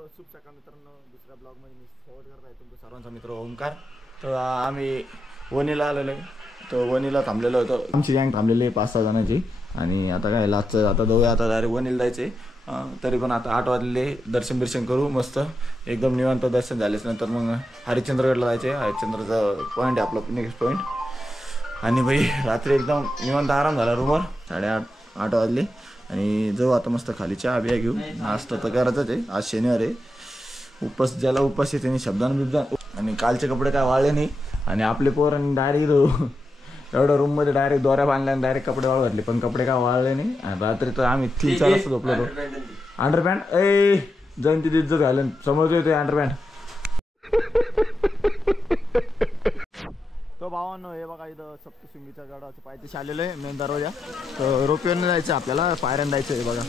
शुभ सकाळ मित्रांनो, दुसऱ्या ब्लॉग मध्ये मी स्वागत करत आहे तुमचं सर्वांचा मित्र ओमकार। तर आम्ही वणीला आलेलो आहे, तो वणीला थांबलेलो होतो। आमची गँग थांबलेली आहे 5-6 जणांची आणि आता काय लाचचं आता जाऊया, आता डायरेक्ट वणीला जायचे। तरी पण आता 8 वाजले, दर्शन करू मस्त एकदम निवांत दर्शन झाल्याच नंतर मग हरिश्चंद्रगडला जायचे। हरिश्चंद्रचा पॉईंट आहे आपला नेक्स्ट पॉईंट। आणि भाई रात्री एकदम निवांत आराम झाला रूमवर, 8:30 वाजले आणि जाऊ आता मस्त खाली चहा बिया घेऊ। नाश्ता तर करायचाच आहे, आज शनिवार आहे, उपास ज्याला उपास आहे त्यांनी शब्दान बिब्दान। आणि कालचे कपडे काय वाळले नाही आणि आपले पोरांनी डायरेक्ट एवढ्या रूम मध्ये डायरेक्ट दोऱ्या बांधल्या आणि डायरेक्ट कपडे वाळू घातले, पण कपडे काय वाळले नाही। आणि रात्री तर आम्ही 3-4 वाजता झोपलो होतो। अंडरपॅन्ट जयंती इज्जत घालन समोर येते अंडरपॅन्ट। तो भावांनो हे बघा, इथं सप्तशृंगीच्या गडाच्या पायथ्याशी आलेलं आहे मेन दरवाजा। तर रोपवेने जायचं आपल्याला, पायऱ्याने जायचं आहे बघा।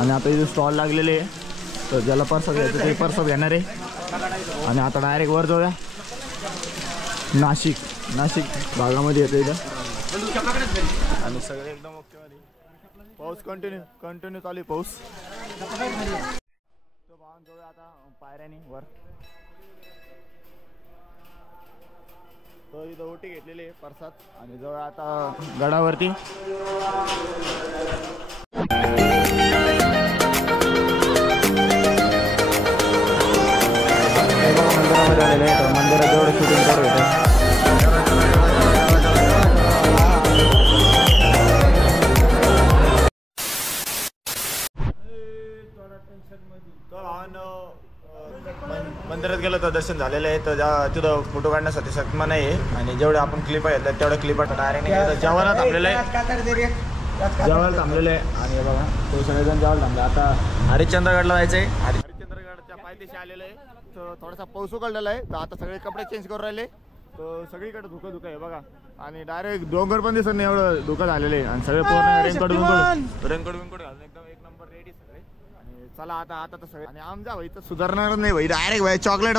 आणि आता इथे स्टॉल लागलेले आहे, तर ज्याला पर्स घ्यायचं ते पर्स घेणार आहे। आणि आता डायरेक्ट वर जाऊया, नाशिक भागामध्ये येतो इथं। आणि सगळे एकदम ओके वाली, पाऊस कंटिन्यू चालू आहे पाऊस। तो भावान जाऊया आता पायऱ्याने वर। तो इथं ओटी घेतलेली आहे परसात आणि जवळ आता गडावरती। मंदिरामध्ये आलेले आहे, तर मंदिरात जेवढं शूटिंग करू येतं। मंदिरात गेलो तर दर्शन झालेलं आहे, तर तिथं फोटो काढण्यासाठी सक्त नाही आहे। आणि जेवढे आपण क्लिप आहेत तेवढ्या क्लिप डायरेक्ट जेवायला थांबलेलं आहे। आणि हे बघा तो सगळेजण जेवायला थांबले। आता हरिश्चंद्रगडला जायचं आहे, हरिश्चंद्रगडच्या पायथ्याशी आलेलं आहे। तर थोडासा पाऊस उघडलेला आहे, तर आता सगळे कपडे चेंज करून राहिले, तर सगळीकडे धुकं आहे बघा। आणि डायरेक्ट डोंगर पण दिसत नाही एवढं धुकं झालेलं आहे। आणि सगळे पूर्ण रेनकोट घालून एकदम एक नंबर रेडी सगळे। आणि चला आता तर सगळे, आणि आमचा भाई तर सुधारणार नाही भाई, डायरेक्ट भाई चॉकलेट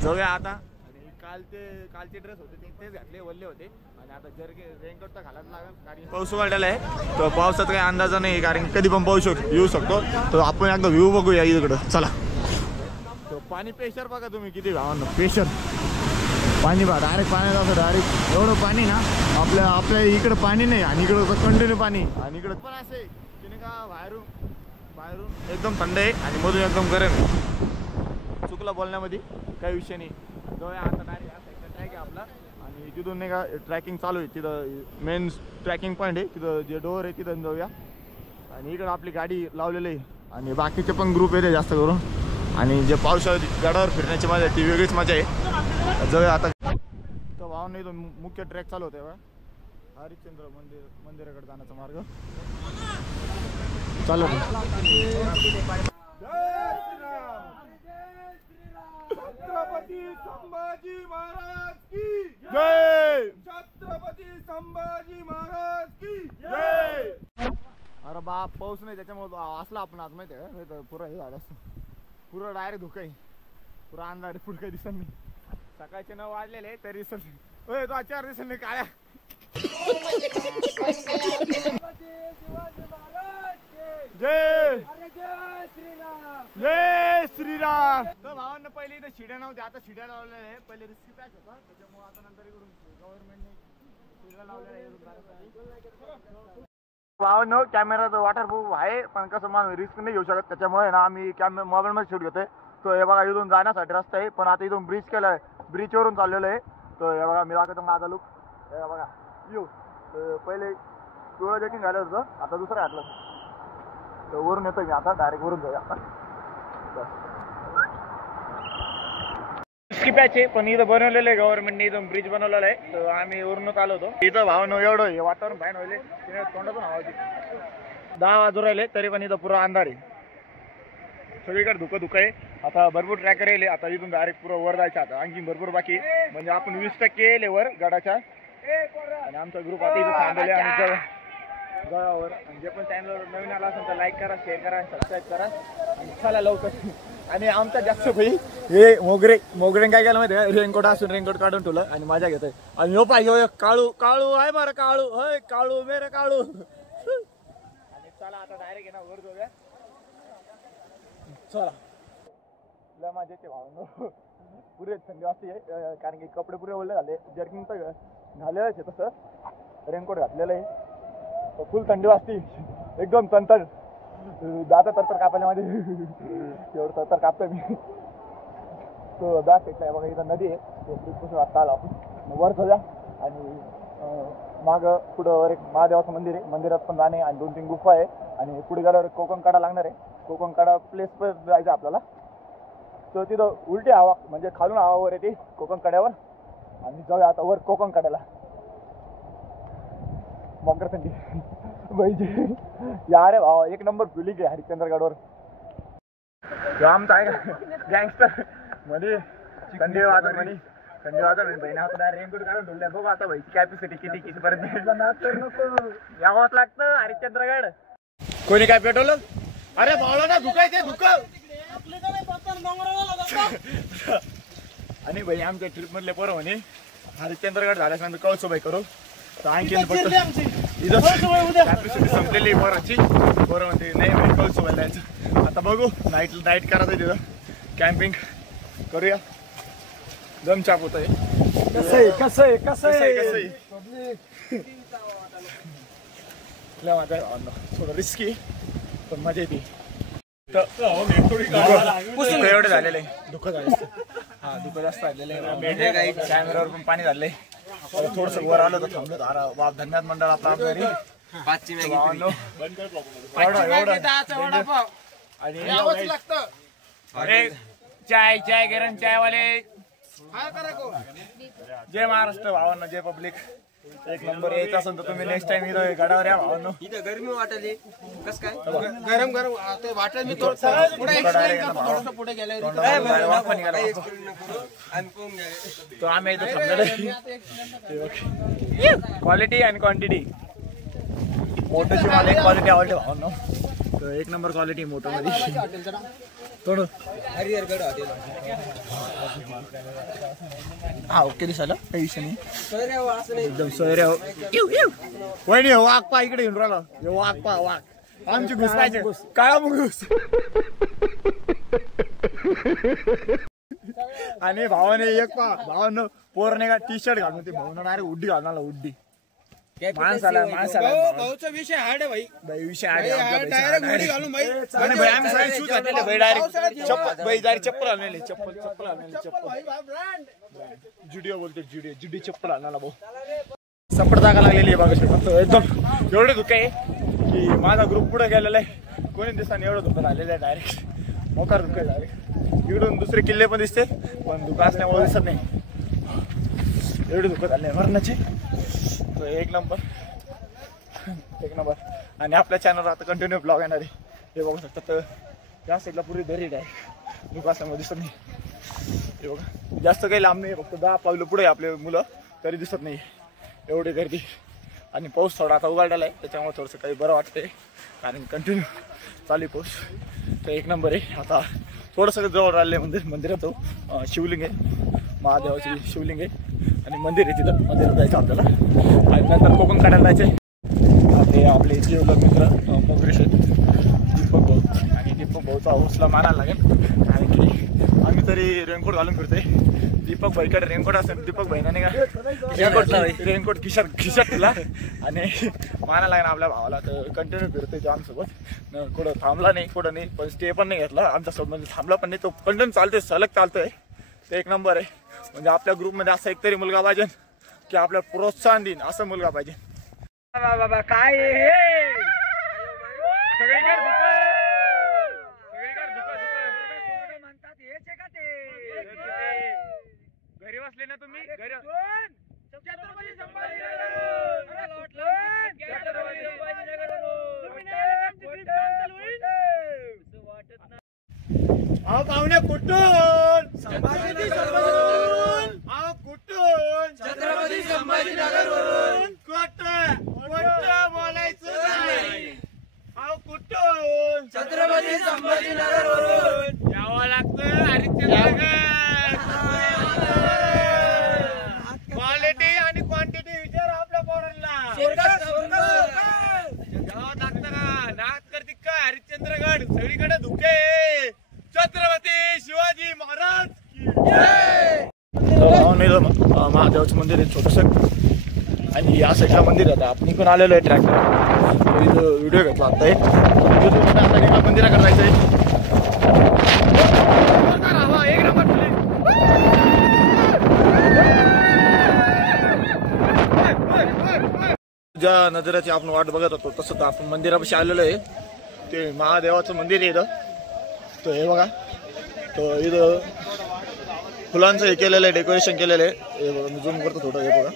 जाऊया आता। आणि कालचे ड्रेस होते तेच घातले, वल्ले होते। आणि आता रेनकोट तर घालायला लागेल, कारण पाऊस उघडलेला आहे। तर पावसाचा काही अंदाजा नाही, कारण कधी पण पाऊस येऊ शकतो। तर आपण एकदा व्ह्यू बघूया इकडं, चला। तो पाणी प्रेशर बघा तुम्ही किती भावांना, प्रेशर पाणी बघा, डायरेक्ट पाण्यात असं डायरेक्ट एवढं पाणी ना। आपल्या इकडं पाणी नाही आणि इकडं कंटिन्यू पाणी। आणि इकडं पण असे की का बाहेरून एकदम थंड आहे आणि मधून एकदम गरम आहे। चुकला बोलण्यामध्ये काही विषय नाही। जाऊया आता डायरेक्ट ट्रॅक आहे आपला, आणि तिथून नाही का ट्रॅकिंग चालू आहे। तिथं मेन ट्रॅकिंग पॉईंट आहे, तिथं जे डोअर आहे तिथं जाऊया। आणि इकडं आपली गाडी लावलेली आहे, आणि बाकीचे पण ग्रुप येते जास्त करून। आणि जे पावसाळ्यात गडावर फिरण्याची मजा आहे ती वेगळीच मजा आहे। जाऊया आता। तर भावांना इथून मुख्य ट्रॅक चालू होते बघा, हरिश्चंद्र मंदिराकडे जाण्याचा मार्ग चालू आहे। छत्रपती संभाजी महाराज की जय, छत्रपती संभाजी महाराज की जय। अरे बाप, पाऊस नाही त्याच्यामुळे असला आपण आज माहिती आहे का, पुरा हे झालं असतं, पुरा डायरेक्ट धुकं आहे, पुरा अंधार, पुढे काही दिसत नाही। सकाळचे 9 वाजलेले तरी दिसत नाही, तो 4 दिवस नाही काळ्या। जय जय श्रीराम। तर भावांना पहिले इथं शिड्या नव्हत्या, आता शिड्या लावलेल्या आहे। पहिले रिस्की पॅच होता, त्याच्यामुळे आता नंतर इकडून गव्हर्नमेंटने शिड्या लावलेल्या आहे। भावांनो कॅमेरा तर वॉटरप्रूफ आहे, पण कसं माणूस रिस्क नाही घेऊ शकत, त्याच्यामुळे ना आम्ही मोबाईल मध्ये शूट घेतोय। तो हे बघा इथून जाण्यासाठी रस्ता आहे, पण आता इथून ब्रिज केलाय, ब्रिजवरून चाललेलं आहे। तो हे बघा मी दाखवतो माझा लुक, हे बघा येऊ। पहिले पिवळं जॅकिंग घालं होतं, आता दुसरं घातलं। तर वरून येतोय मी आता, डायरेक्ट वरून जाऊया आता। पॅच आहे, पण इथं बनवलेलं आहे गव्हर्नमेंटने, इथून ब्रिज बनवलेला आहे। तर आम्ही वरूनच आलो होतो इथं। भावानं एवढं हे वातावरण बाहेर व्हायले, तोंडातून हवा होती। 10 वाजून राहिले तरी पण इथं पुरा अंधार आहे, सगळीकडे धुकं आहे। आता भरपूर ट्रॅकर येईल, आता इथून डायरेक्ट पुरं वर जायचं। आता आणखी भरपूर बाकी, म्हणजे आपण 20% येईल वर गडाच्या। आणि आमचा ग्रुप आता इथं थांबलेले आणि गडावर। आणि जे पण चॅनलवर नवीन आला असेल तर लाईक करा, शेअर करा आणि सबस्क्राईब करा, आणि चला लवकर। आणि आमचा जास्त भाई हे मोगरे काय केलं माहिती आहे, रेनकोट असून रेनकोट काढून ठेवलं आणि मजा घेतोय। आणि हो पाहिजे काळू आहे मारा, काळू होय, काळू मेरे काळू। चला आता डायरेक्ट आहे ना वर जाऊया. चला लय मजा येते भावांनो. पुरे थंडी वाजते कारण की कपडे पुरे ओले झाले. जर्किंग तर घालेलंच आहे तसं. रेनकोट घातलेलं आहे. फुल थंडी वाजते एकदम तंतर. दादा तर कापायला माझे एवढं तर कापतोय मी. तो बॅक साईडला आहे बघा इथं नदी आहे. कसं वाजता आला आपण वर जाऊया. आणि मागं पुढं एक महादेवाचं मंदिर आहे. मंदिरात पण जाणे आणि 2-3 गुफा आहे. आणि पुढे गेल्यावर कोकण काढा लागणार आहे. कोकण काढा प्लेस पण जायचं आपल्याला. तर तिथं उलटी हवा म्हणजे खालून हवा वर येते कोकण कड्यावर. आणि जाऊया आता वर कोकण कड्याला. मकर थंडी बाईची यार भावा एक नंबर फिलिंग आहे हरिश्चंद्रगडवर. आमचा आहे का गँगस्टर म्हणे थंडी वाजत म्हणे. थंडी वाजत म्हणे बहिणी आता रेनकोट काढून ठेवल्या. बघू आता भाई कॅपॅसिटी किती पर्यंत यावंच लागतं हरिश्चंद्रगड. कोणी काय पेटवलं. अरे भावला ना धुकायचे धुक. आणि भाई आमच्या ट्रिप मधले पोरं म्हणे हरिश्चंद्रगड झाल्यानंतर कळसोबाई करू. तर आणखी कॅपॅसिटी संपलेली पोराची. पोरं म्हणते नाही म्हणजे कळसोबाईला जायचं. आता बघू नाईट करायचं तिथं कॅम्पिंग करूया. दम चाप होत आहे. कसं आहे थोडं रिस्की पण मजा येते. एवढे झालेलं आहे दुःख झालं. हा दुःख जास्त झालेलं आहे. कॅमेरावर पण पाणी झालंय. थोडस वर आलं तर थांबलं. धन्यवाद मंडळ आपला आणि अरे चाय गरम चाय वाले. जय महाराष्ट्र भावांनो. जय पब्लिक. एक नंबर यायचं असेल तर तुम्ही नेक्स्ट टाइम इथं गडावर या भावांनो. इथं गरमी वाटली कस काय गरम वाटत. मी पुढे गेले तो आम्ही इथं थांबलेलो. क्वालिटी आणि क्वांटिटी. मोटोची मला एक क्वालिटी आवडते भावांनो. तर एक नंबर क्वालिटी मोटो मध्ये. थोडं हरिहरगड हॉटेल हा ओके दिसायला काही विषय नाही. एकदम सोयऱ्या वहिनी वाघ पा इकडे येऊन राहिला. वाघ पा वाघ आमची घुस पाहिजे काळा मुंगूस. आणि भावाने एक पा भावानं पोरने का टी शर्ट घालून ते भावना डायरेक्ट उड्डी घालणार. उड्डी माणसाला भाऊचा विषय हार्ड आहे भाई. विषय हार्ड डायरेक्ट उडी घालून भाई. आणि भाई आम्ही सगळे शूज घातलेले भाई. डायरेक्ट चप्पल आणलेले. चप्पल आणलेले. चप्पल जुडिओ बोलते. जुडी चप्पल आणला भाऊ. सपड जागा लागलेली आहे बघा शकतो. एकदम एवढं धुकं आहे की माझा ग्रुप पुढे गेलेला आहे. कोणी दिवसांनी एवढं धुकं झालेलं आहे. डायरेक्ट मोकार धुकं आहे डायरेक्ट. इकडून दुसरे किल्ले पण दिसते पण धुकं असल्यामुळे दिसत नाही. एवढे धुकं झाले वरणाचे. एक नंबर. आणि आपल्या चॅनलवर आता कंटिन्यू ब्लॉग येणार आहे. हे बघू शकता. तर या साईडला पुरी दरी आहे. धुकं असल्यामुळे दिसत नाही. हे बघा जास्त काही लांब नाही. फक्त 10 पावलं पुढे आपले मुलं तरी दिसत नाही एवढी गर्दी. आणि पाऊस थोडा आता उघडलेला आहे त्याच्यामुळे थोडंसं काही बरं वाटतंय कारण कंटिन्यू चालू पाऊस. तर एक नंबर आहे. आता थोडंसं जवळ राहिले मंदिरात जाऊ. शिवलिंग आहे महादेवाची शिवलिंग आहे आणि मंदिर आहे. तिथं मंदिरात जायचं आपल्याला. आणि नंतर कोकण काढायला जायचे. ते आपले जीवलग मित्र मोगरेश आहेत दीपक भाऊ. आणि दीपक भाऊचा हौसला मानायला लागेल कारण की आम्ही तरी रेनकोट घालून फिरतोय. दीपक भाईकडे रेनकोट असेल. दीपक भाईने का रेनकोट खिशात ठेवला आणि मानायला लागेल आपल्या भावाला. तर कंटिन्यू फिरतोय तो आमच्यासोबत. कुठं थांबला नाही कुठं नाही पण स्टे पण नाही घेतला आमच्यासोबत. म्हणजे थांबला पण नाही. तो कंटिन्यू चालतोय सलग चालतोय. ते एक नंबर आहे. म्हणजे आपल्या ग्रुपमध्ये असा एकतरी मुलगा पाहिजे की आपल्याला प्रोत्साहन देईन असं मुलगा पाहिजे. बाबा काय घरी बसले ना तुम्ही. पाहुणे कुठून संभाजीनगरवरून. कुठून छत्रपती संभाजीनगरवरून. कुठं बोलायचं नाही. कुठून छत्रपती संभाजीनगरवरून यावं लागतं हरिश्चंद्रगड. क्वालिटी आणि क्वांटिटी विचार आपल्या पोरांना. यावं लागतं का. कोकण सगळीकडे धुके छत्रपती शिवाजी महाराज महादेवाचं मंदिर आहे छोटस आणि या साईडला मंदिर आहे. आपण इकडून आलेलो आहे ट्रॅक्टर व्हिडिओ घेतला आता आता मंदिराकडे जायचंय. एक नंबर ज्या नजरेची आपण वाट बघत होतो तसं तर आपण मंदिरापाशी आलेलो आहे. ते महादेवाचं मंदिर आहे इथं. तो हे बघा तो इथं फुलांचं हे केलेलं आहे डेकोरेशन केलेलं आहे. मी झूम करतो थोडं. हे बघा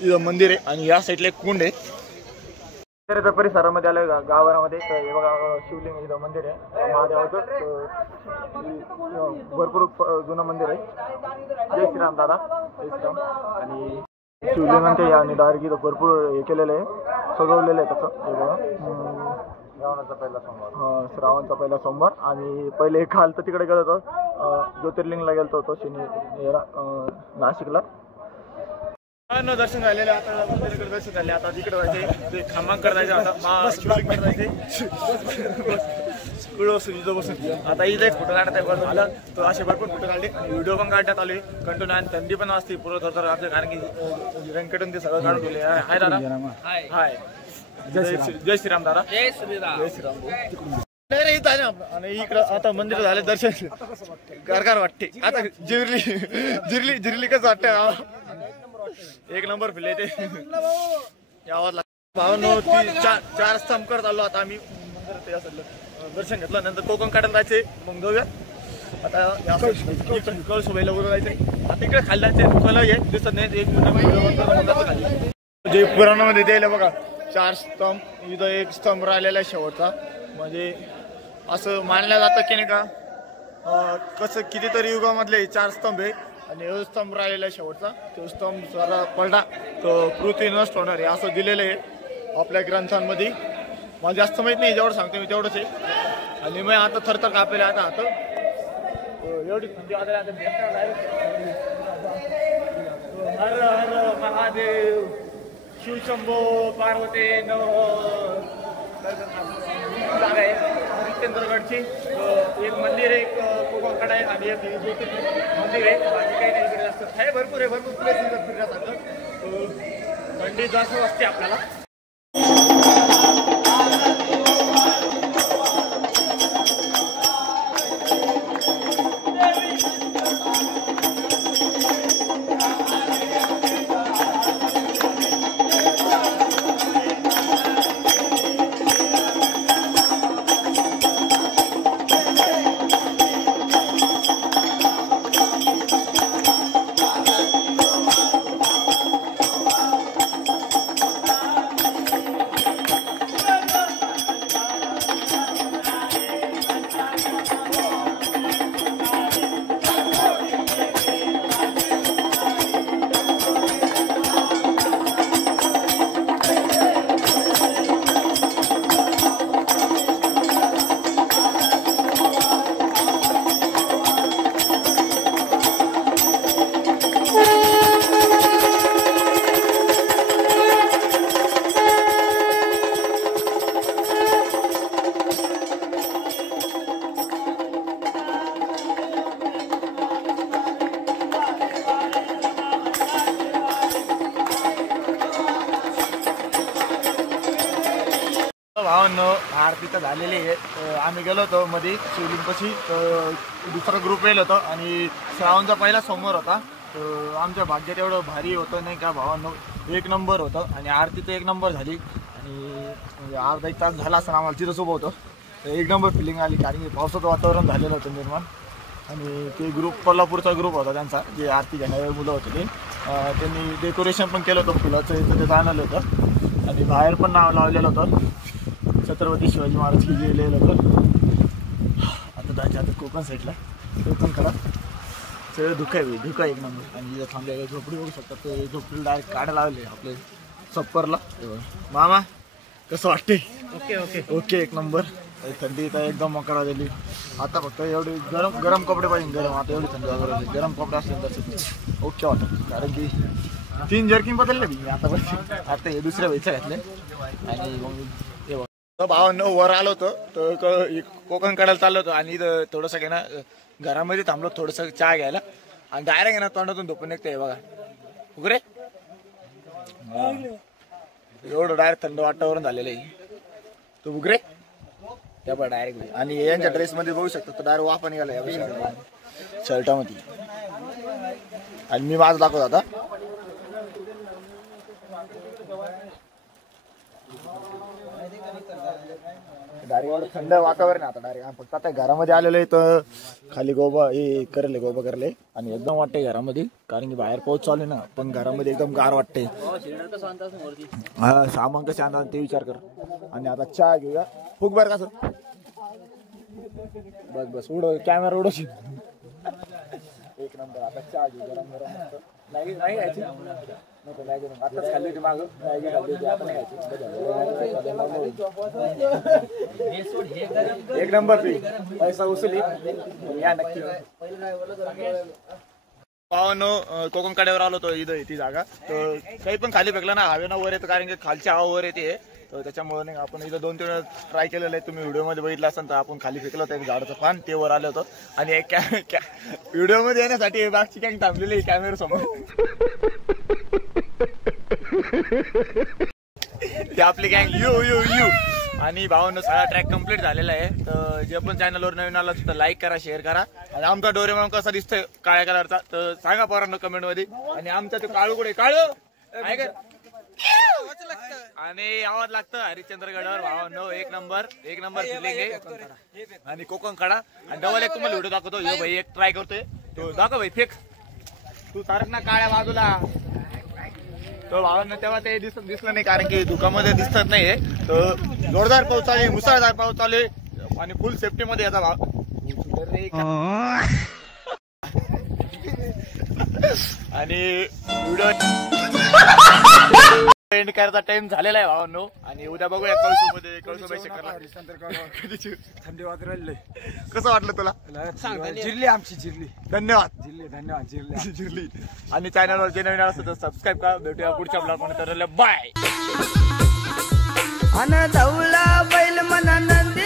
इथं मंदिर आहे आणि या साईडला एक कुंड आहे. परिसरामध्ये आलं गावामध्ये हे बघा शिवलिंग इथं मंदिर आहे महादेवाचं. भरपूर जुनं मंदिर आहे. जय श्रीराम दादा जय श्रीराम. आणि शिवलिंगांचे आणि डायरेक्ट इथं भरपूर हे केलेलं आहे सजवलेलं आहे तसं. हे बघा श्रावणाचा पहिला सोमवार. श्रावणचा पहिला सोमवार. आणि पहिले खाल तर तिकडे गेलो होतो ज्योतिर्लिंगला गेलो होतो शनी नाशिकला. दर्शन झालेलं आता मंदिराकडे दर्शन झाले. आता तिकडे जायचे ते खांबांकडे जायचं. आता शिवलिंगकडे जायचे इथं बसून. आता इथं एक फोटो काढता बरं झालं तर असे भरपूर फोटो काढले आणि व्हिडिओ पण काढण्यात आले कंटिन्यू. आणि थंडी पण असते पुरं तर आपल्या कारण की रंगकटून ते सगळं काढून गेले. हाय दादा. हाय जय श्रीराम दादा. जय श्रीराम. जय श्रीराम. आणि इकडं आता मंदिर झाले दर्शन गारगार वाटते. आता जिरली कसं वाटतं. एक नंबर फिरले ते यावं लागतं. भावनो चार स्तंभ करत आलो आता आम्ही. दर्शन घेतलं नंतर कोकण काढायला जायचे. मग जाऊया आता कळसोबाईला उभं जायचंय. आता इकडे खाली जायचे कल हे दिसत नाही. एक मिनिट जे पुराणामध्ये द्यायला बघा 4 स्तंभ. इथं एक स्तंभ राहिलेला आहे शेवटचा. म्हणजे असं मानलं जातं की नाही का कसं कितीतरी युगामधले 4 स्तंभ आहे आणि हे स्तंभ राहिलेला आहे शेवटचा. तो स्तंभ जरा पडला तर पृथ्वी नष्ट होणार आहे असं दिलेलं आहे आपल्या ग्रंथांमध्ये. मला जास्त माहित नाही जेवढं सांगतो मी तेवढंच आहे. आणि मग आता थरथर कापलेलं आता एवढी हर हर महादेव शिवशंभो पार्वती जागा आहे हरिश्चंद्रगडची. एक मंदिर आहे एक कोकणकडा आहे आणि एक मंदिर आहे. बाकी काही नाही इकडे जास्त आहे. भरपूर आहे भरपूर प्लेस फिरण्यासारखं. थंडी जास्त असते आपल्याला. भावांनो आरती तर झालेली आहे. आम्ही गेलो होतो मध्ये शिवलिंगपाशी तर दुसरा ग्रुप येलो होतो आणि श्रावणचा पहिला सोमवार होता. तर आमच्या भाग्यात एवढं भारी होतं नाही का भावांनो. एक नंबर होतं आणि आरती तर एक नंबर झाली आणि अर्धा एक तास झाला असं आम्हाला तिथं सोबत होतं. तर एक नंबर फिलिंग आली कारण की पावसाचं वातावरण झालेलं होतं निर्माण. आणि ते ग्रुप कोल्हापूरचा ग्रुप होता त्यांचा जे आरती घेणारे मुलं होते ते त्यांनी डेकोरेशन पण केलं होतं फुलाचं इथं ते आणलं होतं आणि बाहेर पण नाव लावलेलं होतं छत्रपती शिवाजी महाराज की जे लिहिलं होतं. आता जायचं आता कोकण साईडला कोकणकडा सगळं धुका एक नंबर. आणि इथं थांबलेलं झोपडी बघू शकतात. ते झोपडीला डायरेक्ट काढा लावले आपले सप्परला. मामा कसं वाटते. ओके ओके ओके एक नंबर. थंडी तर एकदम मकरा झाली. आता फक्त एवढे गरम कपडे पाहिजे. गरम आता एवढी थंडी वगैरे गरम कपडे असले तर ओके वाटतं. कारण की 3 जर्किंग बदलले मी आता हे दुसऱ्या वेळेचं घातले आणि मग भावांनो वर आलो होतो तर कोकण कडायला चाललो होतो आणि इथं थोडंसं काय ना घरामध्ये थांबलो थोडंसं चहा घ्यायला आणि डायरेक्ट आहे ना तोंडातून धोपून निघतंय बघा उगरे एवढं डायरेक्ट थंड वातावरण झालेलं आहे तू उगरे त्या पण डायरेक्ट आणि यांच्या ड्रेस मध्ये बघू शकतो तर डायरेक्ट वाफा निघाला या शर्टामध्ये आणि मी माझं दाखवतो आता डायरेक्ट थंड वातावरण आता डायरेक्ट फक्त आता घरामध्ये आलेलं आहे तर खाली गोबा हे करले आणि एकदम वाटते घरामध्ये कारण की बाहेर पाऊस चालू आहे ना पण घरामध्ये एकदम गार वाटते हा सामान कसं आणतात ते विचार कर आणि आता चहा घेऊया फुक बर का सर बस बस उडव कॅमेरा उडवशील एक नंबर आता चहा घेऊ गरम गरम नाही नाही घ्यायची नको मॅगी आताच खाल्ली होती मागं मॅगी खाल्ली होती आता नाही घ्यायची एक नंबर पी पैसा उचली या नक्की पावानो कोकण कड्यावर आलो तो इथं ती जागा तर काही पण खाली फेकलं ना हवे ना वर येतं कारण की खालची हवा वर येते तर त्याच्यामुळे नाही आपण इथं 2-3 वेळा ट्राय केलेलं आहे तुम्ही व्हिडिओमध्ये बघितलं असाल तर आपण खाली फेकलं होतं एक झाडाचं पान ते वर आलं होतं आणि एक व्हिडिओमध्ये येण्यासाठी बागची गँग थांबलेली कॅमेरा समोर ते आपली गँग यू आणि भावांनो सगळा ट्रॅक कम्प्लीट झालेला आहे तर जे पण चॅनलवर नवीन आला तर लाईक करा शेअर करा आणि आमचा डोरेमॉन कसा दिसतोय काळ्या कलरचा तर सांगा पोरांनो कमेंट मध्ये आणि आमचा तो काळू कुठे काळू आणि आवाज लागतं हरिश्चंद्रगडावर भावांनो एक नंबर फिलिंग आहे आणि कोकण कडा आणि डबल एक तुम्हाला व्हिडिओ दाखवतो यो भाई एक ट्राय करतोय तो दाखव भाई फेक तू तारक ना काळ्या बाजूला तो भावांना तेव्हा ते दिसलं नाही कारण की धुकामध्ये दिसत नाहीये तर जोरदार पाऊस चालू आहे मुसळधार पाऊस चालू आहे आणि फुल सेफ्टी मध्ये याचा भाव आणि व्हिडिओ एंड करायचा टाइम झालेला आहे भावांनो आणि उद्या बघूया थंडी वाजत राहिली कसं वाटलं तुला जिरली आमची जिरली धन्यवाद जिरली आणि चॅनलवर जे नवीन असतं तर सबस्क्राईब करा भेटूया पुढच्या ब्लॉग मध्ये तर बाय बैल मना नंदी